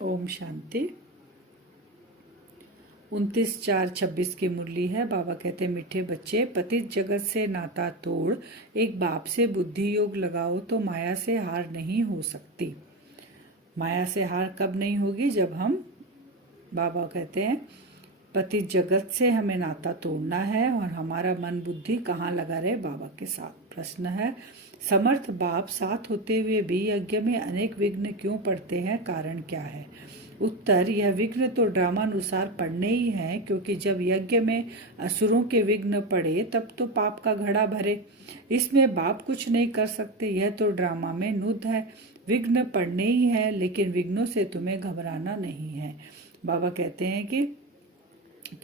ओम शांति। 29/4/26 की मुरली है। बाबा कहते हैं, मीठे बच्चे, पतित जगत से नाता तोड़, एक बाप से बुद्धि योग लगाओ तो माया से हार नहीं हो सकती। माया से हार कब नहीं होगी? जब हम, बाबा कहते हैं, पतित जगत से हमें नाता तोड़ना है और हमारा मन बुद्धि कहाँ लगा रहे? बाबा के साथ। प्रश्न है, समर्थ बाप साथ होते हुए भी यज्ञ में अनेक विघ्न क्यों पड़ते हैं? कारण क्या है? उत्तर, यह विघ्न तो ड्रामानुसार पड़ने ही हैं, क्योंकि जब यज्ञ में असुरों के विघ्न पड़े तब तो पाप का घड़ा भरे। इसमें बाप कुछ नहीं कर सकते, यह तो ड्रामा में नुद है। विघ्न पड़ने ही है, लेकिन विघ्नों से तुम्हें घबराना नहीं है। बाबा कहते हैं कि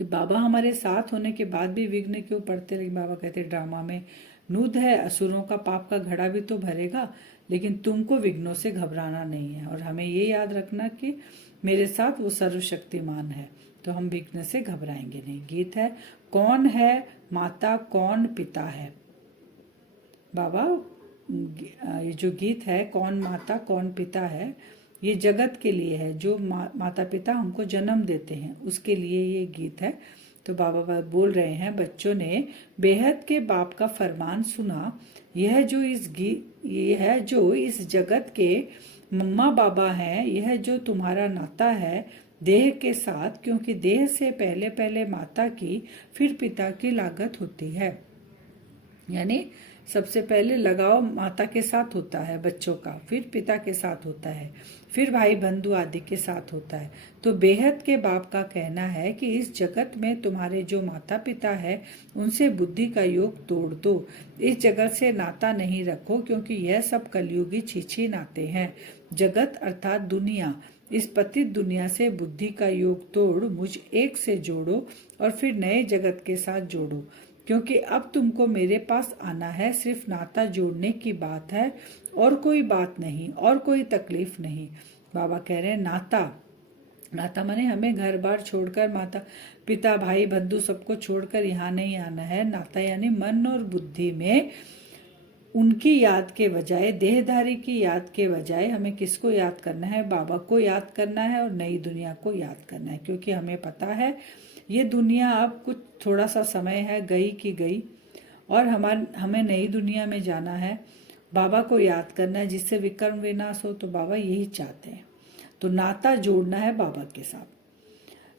बाबा हमारे साथ होने के बाद भी विघ्न क्यों पड़ते? लेकिन बाबा कहते हैं, ड्रामा में नुद है, असुरों का पाप का घड़ा भी तो भरेगा, लेकिन तुमको विघ्नों से घबराना नहीं है। और हमें ये याद रखना कि मेरे साथ वो सर्वशक्तिमान है, तो हम विघ्न से घबराएंगे नहीं। गीत है, कौन है माता कौन पिता है? बाबा, ये जो गीत है, कौन माता कौन पिता है, ये जगत के लिए है। जो माता पिता हमको जन्म देते हैं, उसके लिए ये गीत है। तो बाबा बोल रहे हैं, बच्चों ने बेहद के बाप का फरमान सुना। यह जो इस जगत के मम्मा बाबा हैं, यह जो तुम्हारा नाता है देह के साथ, क्योंकि देह से पहले पहले माता की फिर पिता की लागत होती है। यानी सबसे पहले लगाव माता के साथ होता है बच्चों का, फिर पिता के साथ होता है, फिर भाई बंधु आदि के साथ होता है। तो बेहद के बाप का कहना है कि इस जगत में तुम्हारे जो माता पिता है, उनसे बुद्धि का योग तोड़ दो। इस जगत से नाता नहीं रखो, क्योंकि यह सब कलयुगी छीछी नाते हैं। जगत अर्थात दुनिया, इस पतित दुनिया से बुद्धि का योग तोड़ मुझ एक से जोड़ो और फिर नए जगत के साथ जोड़ो, क्योंकि अब तुमको मेरे पास आना है। सिर्फ नाता जोड़ने की बात है, और कोई बात नहीं, और कोई तकलीफ नहीं। बाबा कह रहे हैं, नाता माने हमें घर बार छोड़कर, माता पिता भाई बंधु सबको छोड़कर यहाँ नहीं आना है। नाता यानी मन और बुद्धि में उनकी याद के बजाय, देहधारी की याद के बजाय हमें किसको याद करना है? बाबा को याद करना है और नई दुनिया को याद करना है। क्योंकि हमें पता है ये दुनिया अब कुछ थोड़ा सा समय है, गई की गई, और हमें नई दुनिया में जाना है। बाबा को याद करना है, जिससे विकर्म विनाश हो। तो बाबा यही चाहते हैं, तो नाता जोड़ना है बाबा के साथ।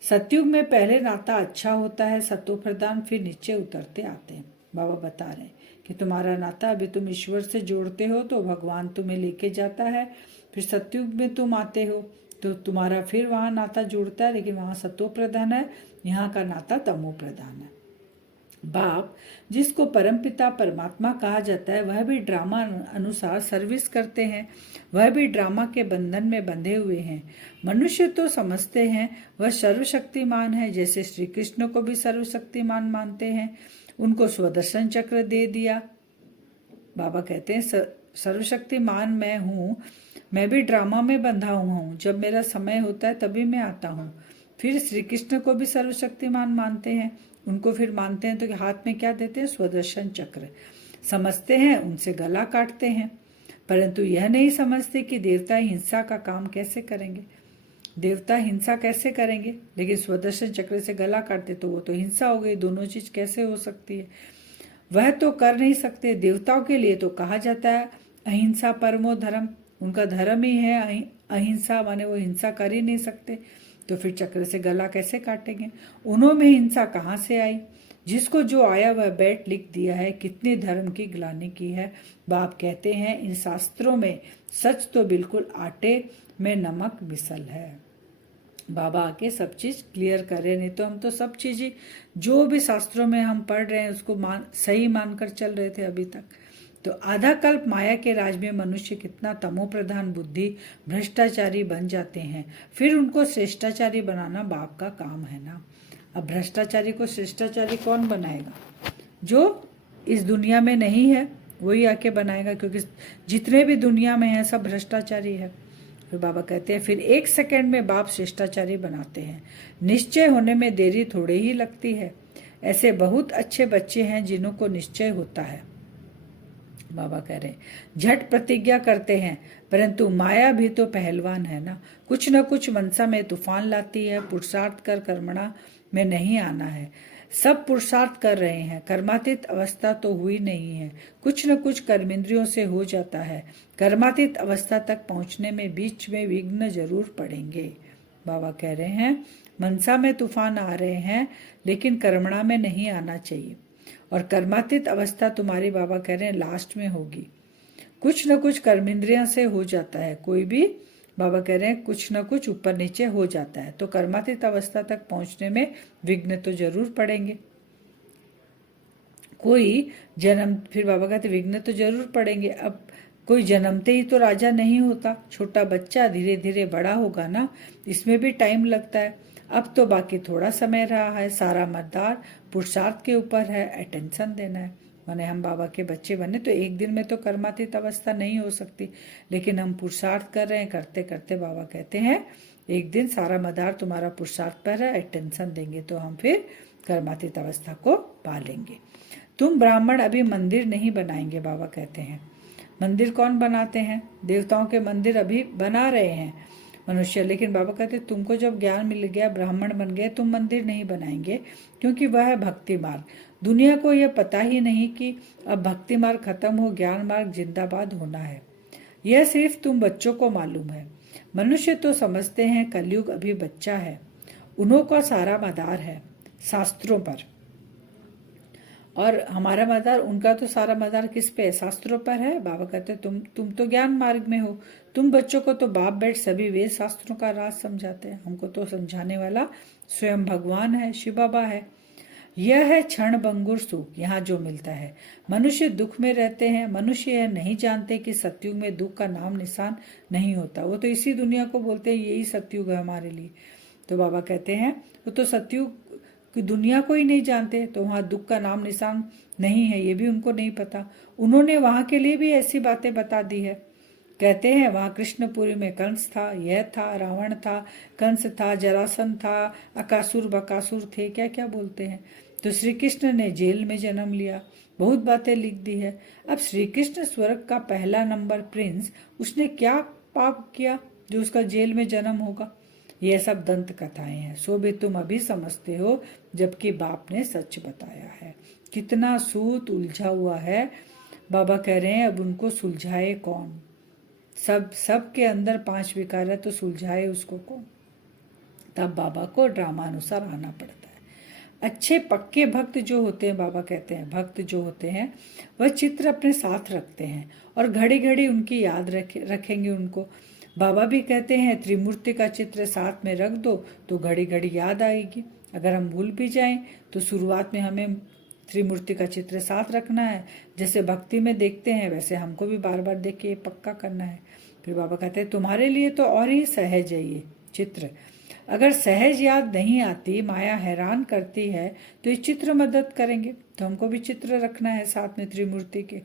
सतयुग में पहले नाता अच्छा होता है, सतो प्रदान, फिर नीचे उतरते आते हैं। बाबा बता रहे हैं कि तुम्हारा नाता, अभी तुम ईश्वर से जोड़ते हो तो भगवान तुम्हें लेके जाता है, फिर सतयुग में तुम आते हो तो तुम्हारा फिर वहाँ नाता जुड़ता है, लेकिन वहाँ सतो प्रधान है, यहाँ का नाता तमो प्रधान है। बाप, जिसको परमपिता परमात्मा कहा जाता है, वह भी ड्रामा अनुसार सर्विस करते हैं। वह भी ड्रामा के बंधन में बंधे हुए हैं। मनुष्य तो समझते हैं वह सर्वशक्तिमान है, जैसे श्री कृष्ण को भी सर्वशक्तिमान मानते हैं। उनको स्वदर्शन चक्र दे दिया। बाबा कहते हैं, सर्वशक्तिमान मैं हूँ, मैं भी ड्रामा में बंधा हुआ हूँ। जब मेरा समय होता है तभी मैं आता हूँ। फिर श्री कृष्ण को भी सर्वशक्तिमान मानते हैं। उनको फिर मानते हैं तो हाथ में क्या देते हैं? स्वदर्शन चक्र। समझते हैं, उनसे गला काटते हैं, परंतु यह नहीं समझते कि देवता हिंसा का काम कैसे करेंगे। देवता हिंसा कैसे करेंगे, लेकिन स्वदर्शन चक्र से गला काटते तो वो तो हिंसा हो गई। दोनों चीज कैसे हो सकती है? वह तो कर नहीं सकते। देवताओं के लिए तो कहा जाता है अहिंसा परमो धर्म, उनका धर्म ही है अहिंसा, माने वो हिंसा कर ही नहीं सकते, तो फिर चक्र से गला कैसे काटेंगे? उन्होंने हिंसा कहाँ से आई? जिसको जो आया वह बैठ लिख दिया है, कितने धर्म की ग्लानि की है। बाप कहते हैं, इन शास्त्रों में सच तो बिल्कुल आटे में नमक मिसल है। बाबा आके सब चीज क्लियर करे, नहीं तो हम तो सब चीजें जो भी शास्त्रों में हम पढ़ रहे हैं उसको सही मानकर चल रहे थे अभी तक। तो आधा कल्प माया के राज में मनुष्य कितना तमो प्रधान बुद्धि भ्रष्टाचारी बन जाते हैं, फिर उनको श्रेष्ठाचारी बनाना बाप का काम है ना। अब भ्रष्टाचारी को श्रेष्ठाचारी कौन बनाएगा? जो इस दुनिया में नहीं है वही आके बनाएगा, क्योंकि जितने भी दुनिया में है सब भ्रष्टाचारी है। फिर बाबा कहते हैं, फिर 1 सेकंड में बाप श्रेष्ठाचारी बनाते हैं। निश्चय होने में देरी थोड़ी ही लगती है। ऐसे बहुत अच्छे बच्चे हैं जिन्हों को निश्चय होता है। बाबा कह रहे हैं झट प्रतिज्ञा करते हैं, परंतु माया भी तो पहलवान है ना। कुछ न कुछ मनसा में तूफान लाती है। पुरुषार्थ कर कर्मणा में नहीं आना है। सब पुरुषार्थ कर रहे हैं, कर्मातीत अवस्था तो हुई नहीं है। कुछ न कुछ कर्मेंद्रियों से हो जाता है। कर्मातीत अवस्था तक पहुंचने में बीच में विघ्न जरूर पड़ेंगे। बाबा कह रहे हैं मनसा में तूफान आ रहे हैं, लेकिन कर्मणा में नहीं आना चाहिए। और कर्मातीत अवस्था तुम्हारी, बाबा कह रहे हैं, लास्ट में होगी। कुछ न कुछ कर्मेंद्रियों से हो जाता है। कोई भी, बाबा कह रहे हैं, कुछ न कुछ ऊपर नीचे हो जाता है, तो कर्मातीत अवस्था तक पहुंचने में विघ्न तो जरूर पड़ेंगे। कोई जन्म, फिर बाबा कहते विघ्न तो जरूर पड़ेंगे। अब कोई जन्मते ही तो राजा नहीं होता, छोटा बच्चा धीरे धीरे बड़ा होगा ना, इसमें भी टाइम लगता है। अब तो बाकी थोड़ा समय रहा है। सारा मतदार पुरुषार्थ के ऊपर है, अटेंशन देना है। माने हम बाबा के बच्चे बने तो एक दिन में तो कर्मातीत अवस्था नहीं हो सकती, लेकिन हम पुरुषार्थ कर रहे हैं, करते करते बाबा कहते हैं एक दिन सारा मदार तुम्हारा पुरुषार्थ पर है, अटेंशन देंगे तो हम फिर कर्मातीत अवस्था को पा लेंगे। तुम ब्राह्मण अभी मंदिर नहीं बनाएंगे, बाबा कहते हैं। मंदिर कौन बनाते हैं? देवताओं के मंदिर अभी बना रहे हैं मनुष्य, लेकिन बाबा कहते तुमको जब ज्ञान मिल गया, ब्राह्मण बन गए, तुम मंदिर नहीं बनाएंगे, क्योंकि वह है भक्ति मार्ग। दुनिया को यह पता ही नहीं कि अब भक्ति मार्ग खत्म हो, ज्ञान मार्ग जिंदाबाद होना है। यह सिर्फ तुम बच्चों को मालूम है। मनुष्य तो समझते हैं कलयुग अभी बच्चा है, उन्हों का सारा मदार है शास्त्रों पर, और हमारा मदार, उनका तो सारा मदार किस पे है? शास्त्रों पर है। बाबा कहते तुम तो ज्ञान मार्ग में हो। तुम बच्चों को तो बाप बैठ सभी वेद शास्त्रों का राज समझाते हैं। हमको तो समझाने वाला स्वयं भगवान है, शिव बाबा है। यह है क्षण भंगुर सुख, यहाँ जो मिलता है। मनुष्य दुख में रहते हैं। मनुष्य यह नहीं जानते कि सतयुग में दुख का नाम निशान नहीं होता। वो तो इसी दुनिया को बोलते हैं यही सतयुग है हमारे लिए। तो बाबा कहते हैं वो तो सतयुग की दुनिया को ही नहीं जानते, तो वहाँ दुख का नाम निशान नहीं है, ये भी उनको नहीं पता। उन्होंने वहाँ के लिए भी ऐसी बातें बता दी है। कहते हैं वहाँ कृष्णपुरी में कंस था, यह था, रावण था, कंस था, जरासन था, अकासुर बकासुर थे, क्या क्या बोलते हैं। तो श्री कृष्ण ने जेल में जन्म लिया, बहुत बातें लिख दी है। अब श्री कृष्ण स्वर्ग का पहला नंबर प्रिंस, उसने क्या पाप किया जो उसका जेल में जन्म होगा? ये सब दंत कथाएं हैं, सो भी तुम अभी समझते हो, जबकि बाप ने सच बताया है। कितना सूत उलझा हुआ है। बाबा कह रहे हैं अब उनको सुलझाए कौन? सब के अंदर 5 विकार है, तो सुलझाए उसको कौन? तब बाबा को ड्रामा अनुसार आना पड़ता है। अच्छे पक्के भक्त जो होते हैं, बाबा कहते हैं भक्त जो होते हैं वह चित्र अपने साथ रखते हैं और घड़ी घड़ी उनकी याद रखेंगे उनको। बाबा भी कहते हैं त्रिमूर्ति का चित्र साथ में रख दो तो घड़ी घड़ी याद आएगी। अगर हम भूल भी जाएं तो शुरुआत में हमें त्रिमूर्ति का चित्र साथ रखना है। जैसे भक्ति में देखते हैं वैसे हमको भी बार बार देख के पक्का करना है। फिर बाबा कहते हैं तुम्हारे लिए तो और ही सहज है ये चित्र। अगर सहज याद नहीं आती, माया हैरान करती है, तो ये चित्र मदद करेंगे। तो हमको भी चित्र रखना है साथ में त्रिमूर्ति के।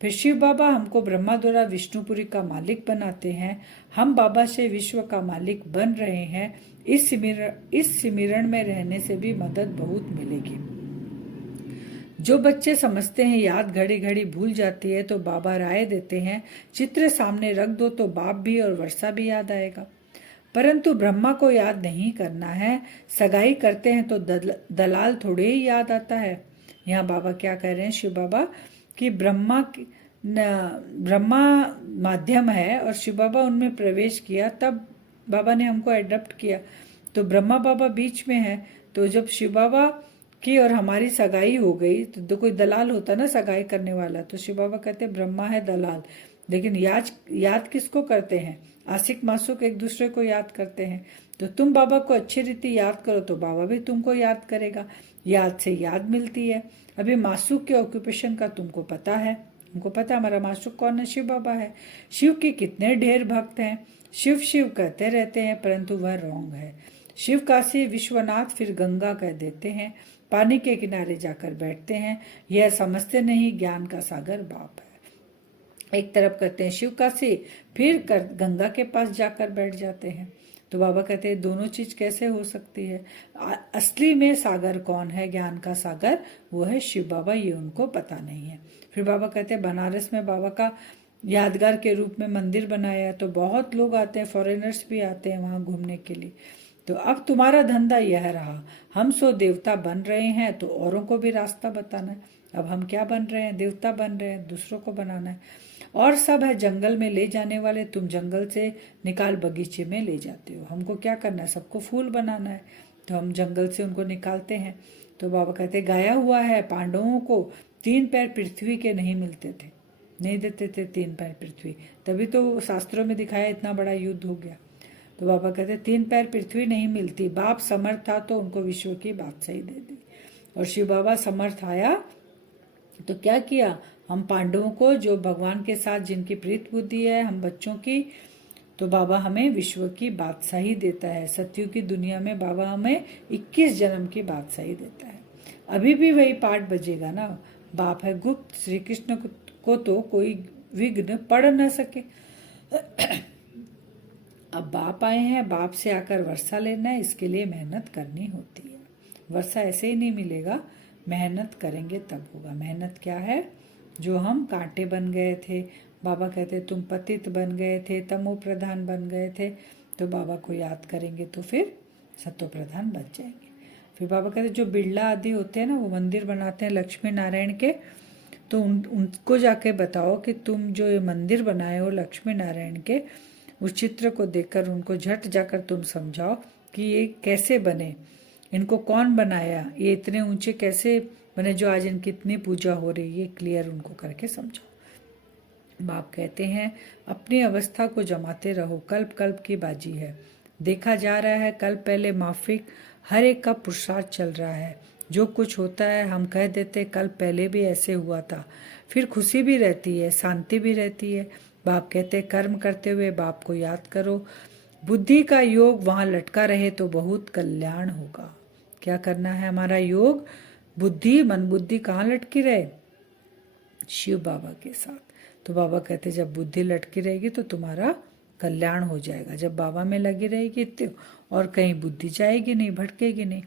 फिर शिव बाबा हमको ब्रह्मा द्वारा विष्णुपुरी का मालिक बनाते हैं। हम बाबा से विश्व का मालिक बन रहे हैं। इस सिमरण में रहने से भी मदद बहुत मिलेगी। जो बच्चे समझते हैं याद घड़ी घड़ी भूल जाती है, तो बाबा राय देते हैं चित्र सामने रख दो तो बाप भी और वर्षा भी याद आएगा। परंतु ब्रह्मा को याद नहीं करना है। सगाई करते हैं तो दलाल थोड़े ही याद आता है। यहाँ बाबा क्या कह रहे हैं, शिव बाबा, कि ब्रह्मा माध्यम है और शिव बाबा उनमें प्रवेश किया, तब बाबा ने हमको एडप्ट किया। तो ब्रह्मा बाबा बीच में है। तो जब शिव बाबा की और हमारी सगाई हो गई तो कोई दलाल होता ना सगाई करने वाला, तो शिव बाबा कहते ब्रह्मा है दलाल। लेकिन याद किसको करते हैं? आशिक मासूक एक दूसरे को याद करते हैं। तो तुम बाबा को अच्छी रीति याद करो तो बाबा भी तुमको याद करेगा। याद से याद मिलती है। अभी मासूक के ऑक्यूपेशन का तुमको पता है, हमको पता है हमारा मासूक कौन है, शिव बाबा है। शिव के कितने ढेर भक्त हैं, शिव शिव कहते रहते हैं, परंतु वह रॉन्ग है। शिव काशी विश्वनाथ फिर गंगा कह देते हैं, पानी के किनारे जाकर बैठते हैं। यह समझते नहीं ज्ञान का सागर बाप है। एक तरफ कहते हैं शिव काशी, फिर गंगा के पास जाकर बैठ जाते हैं। तो बाबा कहते हैं दोनों चीज कैसे हो सकती है? असली में सागर कौन है, ज्ञान का सागर, वो है शिव बाबा। ये उनको पता नहीं है। फिर बाबा कहते हैं बनारस में बाबा का यादगार के रूप में मंदिर बनाया है, तो बहुत लोग आते हैं, फॉरेनर्स भी आते हैं वहाँ घूमने के लिए। तो अब तुम्हारा धंधा यह रहा, हम सो देवता बन रहे हैं तो औरों को भी रास्ता बताना है। अब हम क्या बन रहे हैं? देवता बन रहे हैं, दूसरों को बनाना है। और सब है जंगल में ले जाने वाले, तुम जंगल से निकाल बगीचे में ले जाते हो। हमको क्या करना है? सबको फूल बनाना है, तो हम जंगल से उनको निकालते हैं। तो बाबा कहते गाया हुआ है पांडवों को 3 पैर पृथ्वी के नहीं मिलते थे, नहीं देते थे 3 पैर पृथ्वी, तभी तो शास्त्रों में दिखाया इतना बड़ा युद्ध हो गया। तो बाबा कहते 3 पैर पृथ्वी नहीं मिलती, बाप समर्थ था तो उनको विश्व की बात सही दे दी। और शिव बाबा समर्थ आया तो क्या किया? हम पांडवों को, जो भगवान के साथ जिनकी प्रीत बुद्धि है, हम बच्चों की, तो बाबा हमें विश्व की बात सही देता है। सत्युग की दुनिया में बाबा हमें 21 जन्म की बात सही देता है। अभी भी वही पाठ बजेगा ना, बाप है गुप्त, श्री कृष्ण को तो कोई विघ्न पड़ न सके। अब बाप आए हैं, बाप से आकर वर्षा लेना है, इसके लिए मेहनत करनी होती है। वर्षा ऐसे ही नहीं मिलेगा, मेहनत करेंगे तब होगा। मेहनत क्या है? जो हम कांटे बन गए थे, बाबा कहते तुम पतित बन गए थे, तमो प्रधान बन गए थे, तो बाबा को याद करेंगे तो फिर सतो प्रधान बच जाएंगे। फिर बाबा कहते जो बिरला आदि होते हैं ना, वो मंदिर बनाते हैं लक्ष्मी नारायण के, तो उनको जाके बताओ कि तुम जो ये मंदिर बनाए हो लक्ष्मी नारायण के, उस चित्र को देखकर उनको झट जाकर तुम समझाओ कि ये कैसे बने, इनको कौन बनाया, ये इतने ऊंचे कैसे बने जो आज इनकी इतनी पूजा हो रही है, क्लियर उनको करके समझाओ। बाप कहते हैं अपनी अवस्था को जमाते रहो, कल्प कल्प की बाजी है, देखा जा रहा है कल पहले माफिक हर एक का पुरुषार्थ चल रहा है। जो कुछ होता है हम कह देते कल पहले भी ऐसे हुआ था, फिर खुशी भी रहती है, शांति भी रहती है। बाप कहते कर्म करते हुए बाप को याद करो, बुद्धि का योग वहाँ लटका रहे तो बहुत कल्याण होगा। क्या करना है? हमारा योग बुद्धि, मन बुद्धि कहाँ लटकी रहे? शिव बाबा के साथ। तो बाबा कहते जब बुद्धि लटकी रहेगी तो तुम्हारा कल्याण हो जाएगा। जब बाबा में लगी रहेगी तो और कहीं बुद्धि जाएगी नहीं, भटकेगी नहीं।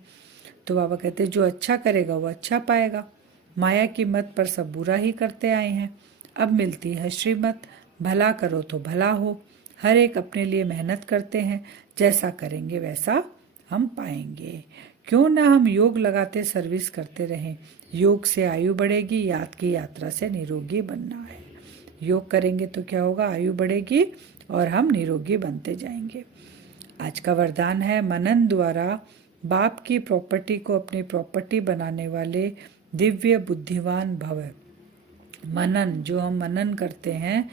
तो बाबा कहते जो अच्छा करेगा वो अच्छा पाएगा। माया की मत पर सब बुरा ही करते आए हैं, अब मिलती है श्रीमत, भला करो तो भला हो। हर एक अपने लिए मेहनत करते हैं, जैसा करेंगे वैसा हम पाएंगे। क्यों ना हम योग लगाते सर्विस करते रहें। योग से आयु बढ़ेगी, याद की यात्रा से निरोगी बनना है। योग करेंगे तो क्या होगा? आयु बढ़ेगी और हम निरोगी बनते जाएंगे। आज का वरदान है मनन द्वारा बाप की प्रॉपर्टी को अपनी प्रॉपर्टी बनाने वाले दिव्य बुद्धिवान भव। मनन, जो हम मनन करते हैं,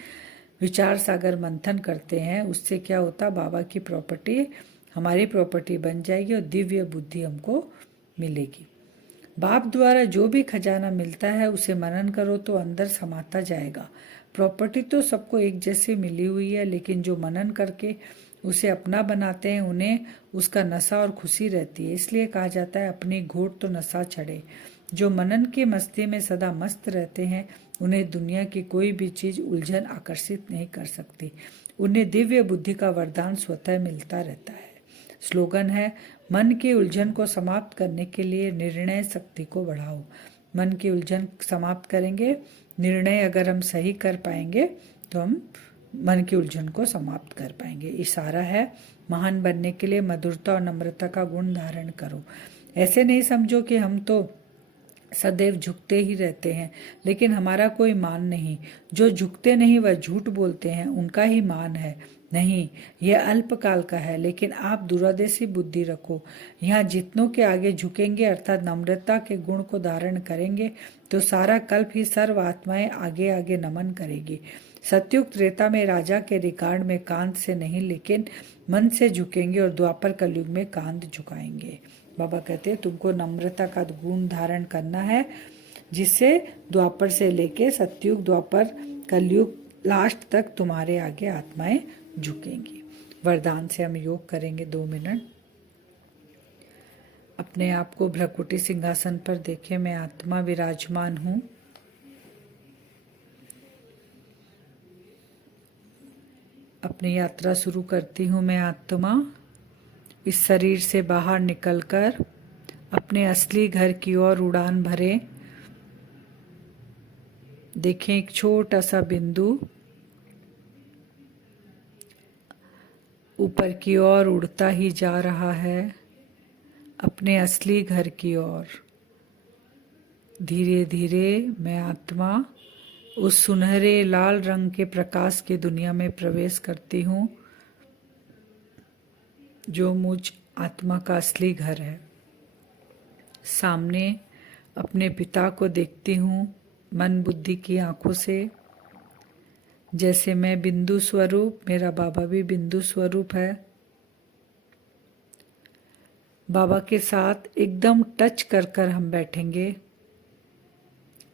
विचार सागर मंथन करते हैं, उससे क्या होता? बाबा की प्रॉपर्टी हमारी प्रॉपर्टी बन जाएगी और दिव्य बुद्धि हमको मिलेगी। बाप द्वारा जो भी खजाना मिलता है उसे मनन करो तो अंदर समाता जाएगा। प्रॉपर्टी तो सबको एक जैसी मिली हुई है, लेकिन जो मनन करके उसे अपना बनाते हैं उन्हें उसका नशा और खुशी रहती है। इसलिए कहा जाता है अपनी घोट तो नशा चढ़े। जो मनन की मस्ती में सदा मस्त रहते हैं उन्हें दुनिया की कोई भी चीज उलझन आकर्षित नहीं कर सकती। उन्हें दिव्य बुद्धि का वरदान स्वतः मिलता रहता है। स्लोगन है मन की उलझन को समाप्त करने के लिए निर्णय शक्ति को बढ़ाओ। मन की उलझन समाप्त करेंगे, निर्णय अगर हम सही कर पाएंगे तो हम मन की उलझन को समाप्त कर पाएंगे। इशारा है महान बनने के लिए मधुरता और नम्रता का गुण धारण करो। ऐसे नहीं समझो कि हम तो सदैव झुकते ही रहते हैं लेकिन हमारा कोई मान नहीं। जो झुकते नहीं वह झूठ बोलते हैं, उनका ही मान है। नहीं, यह अल्पकाल का है, लेकिन आप दूरदेशी बुद्धि रखो। यहाँ जितनों के आगे झुकेंगे अर्थात नम्रता के गुण को धारण करेंगे तो सारा कल्प ही सर्व आत्माएं आगे आगे नमन करेगी। सत्युग त्रेता में राजा के रिकॉर्ड में कांध से नहीं लेकिन मन से झुकेंगे और द्वापर कलयुग में कांध झुकाएंगे। बाबा कहते हैं तुमको नम्रता का गुण धारण करना है, जिससे द्वापर से लेके सत्युग द्वापर कलयुग लास्ट तक तुम्हारे आगे आत्माएं झुकेंगी। वरदान से हम योग करेंगे 2 मिनट। अपने आप को भ्रकुटी सिंहासन पर देखें, मैं आत्मा विराजमान हूँ। अपनी यात्रा शुरू करती हूँ। मैं आत्मा इस शरीर से बाहर निकलकर अपने असली घर की ओर उड़ान भरे। देखें एक छोटा सा बिंदु ऊपर की ओर उड़ता ही जा रहा है अपने असली घर की ओर। धीरे धीरे मैं आत्मा उस सुनहरे लाल रंग के प्रकाश की दुनिया में प्रवेश करती हूँ जो मुझ आत्मा का असली घर है। सामने अपने पिता को देखती हूँ मन बुद्धि की आंखों से। जैसे मैं बिंदु स्वरूप, मेरा बाबा भी बिंदु स्वरूप है। बाबा के साथ एकदम टच कर कर हम बैठेंगे,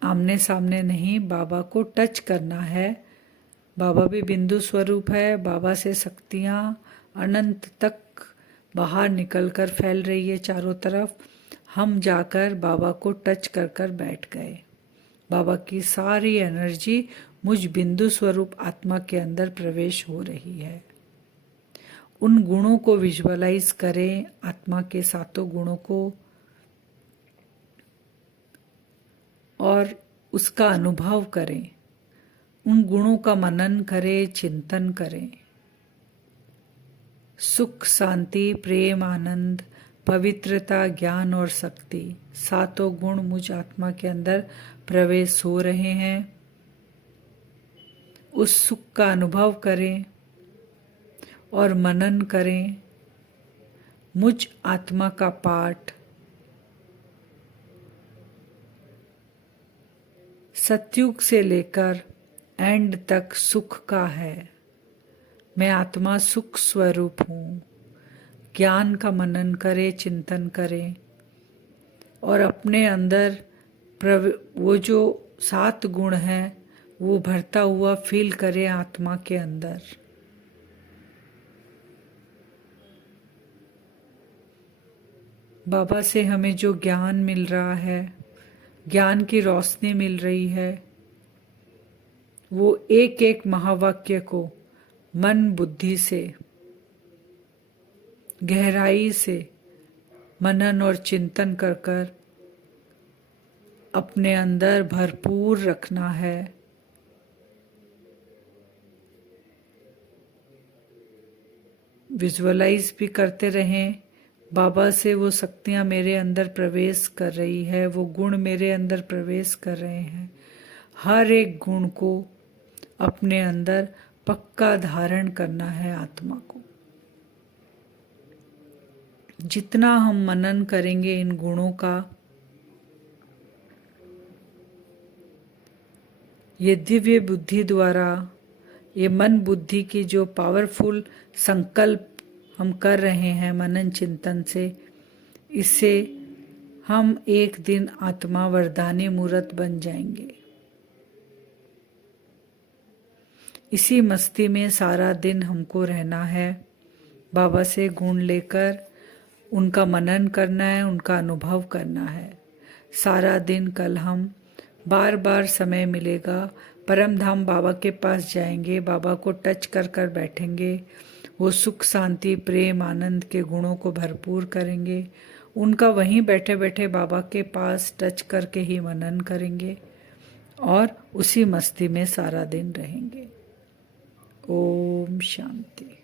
आमने सामने नहीं, बाबा को टच करना है। बाबा भी बिंदु स्वरूप है। बाबा से शक्तियाँ अनंत तक बाहर निकलकर फैल रही है चारों तरफ। हम जाकर बाबा को टच कर कर बैठ गए। बाबा की सारी एनर्जी मुझ बिंदु स्वरूप आत्मा के अंदर प्रवेश हो रही है। उन गुणों को विजुअलाइज करें, आत्मा के सातों गुणों को, और उसका अनुभव करें। उन गुणों का मनन करें, चिंतन करें। सुख, शांति, प्रेम, आनंद, पवित्रता, ज्ञान और शक्ति, सातों गुण मुझ आत्मा के अंदर प्रवेश हो रहे हैं। उस सुख का अनुभव करें और मनन करें। मुझ आत्मा का पाठ सतयुग से लेकर एंड तक सुख का है। मैं आत्मा सुख स्वरूप हूँ। ज्ञान का मनन करें, चिंतन करें और अपने अंदर वो जो 7 गुण हैं वो भरता हुआ फील करें आत्मा के अंदर। बाबा से हमें जो ज्ञान मिल रहा है, ज्ञान की रोशनी मिल रही है, वो एक एक महावाक्य को मन बुद्धि से गहराई से मनन और चिंतन कर कर अपने अंदर भरपूर रखना है। विजुअलाइज भी करते रहें। बाबा से वो शक्तियाँ मेरे अंदर प्रवेश कर रही है, वो गुण मेरे अंदर प्रवेश कर रहे हैं। हर एक गुण को अपने अंदर पक्का धारण करना है आत्मा को। जितना हम मनन करेंगे इन गुणों का, ये दिव्य बुद्धि द्वारा, ये मन बुद्धि की जो पावरफुल संकल्प हम कर रहे हैं मनन चिंतन से, इससे हम एक दिन आत्मा वरदानी मूर्त बन जाएंगे। इसी मस्ती में सारा दिन हमको रहना है। बाबा से गुण लेकर उनका मनन करना है, उनका अनुभव करना है सारा दिन। कल हम बार बार समय मिलेगा, परम धाम बाबा के पास जाएंगे, बाबा को टच कर कर बैठेंगे। वो सुख, शांति, प्रेम, आनंद के गुणों को भरपूर करेंगे। उनका वहीं बैठे बैठे बाबा के पास टच करके ही मनन करेंगे और उसी मस्ती में सारा दिन रहेंगे। ओम शांति।